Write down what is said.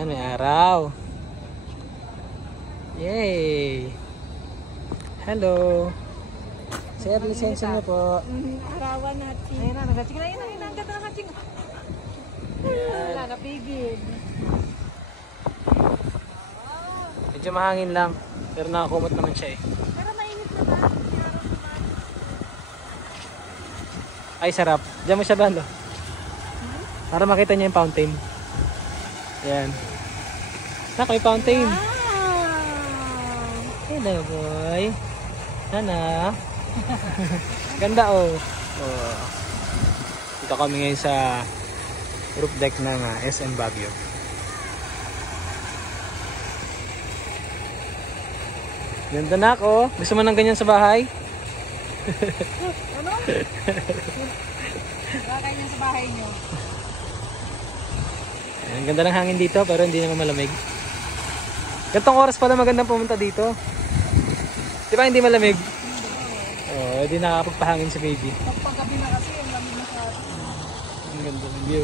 Ayan, may araw. Yay! Hello! Sir, lisensya niyo po. Arawan natin. Ayun na, nagating na yun. Ang ganda ng hating. Wala, napigil. Medyo mahangin lang. Pero nakakumot naman siya eh. Pero mainit naman. Ay, sarap. Diyan mo siya bando. Para makita niyo yung fountain. Ayan. Nak, may fountain. Hello, boy. Nana. Ganda, oh. Oh. Dito kami ngayon sa roof deck ng SM Baguio. Ganda na ako. Gusto mo ng ganyan sa bahay? Ano? Bakit yun sa bahay nyo? Ang ganda ng hangin dito pero hindi naman malamig. Gantong oras pala magandang pumunta dito. Di ba hindi malamig? Oo, hindi nakakapagpahangin si baby. Paggabi na kasi, ang lamig na sa atin. Ang ganda ng view.